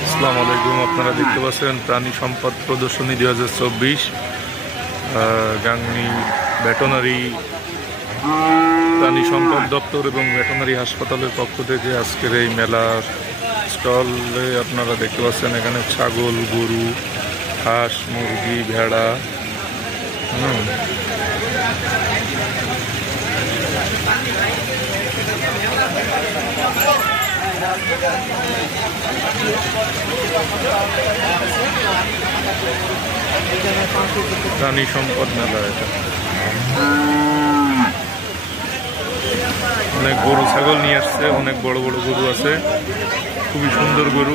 আসসালামু আলাইকুম। আপনারা দেখতে পাচ্ছেন প্রাণী সম্পদ প্রদর্শনী 2024 গাংনী ভেটেরিনারি প্রাণী সম্পদ দপ্তর এবং ভেটেরিনারি হাসপাতালের পক্ষ থেকে আজকের এই মেলার স্টলে আপনারা দেখতে পাচ্ছেন এখানে ছাগল, গরু, হাঁস, মুরগি, ভেড়া, প্রাণী সম্পদ মেলা। এটা অনেক গরু ছাগল নিয়ে আসছে, অনেক বড় বড় গরু আছে, খুবই সুন্দর গরু।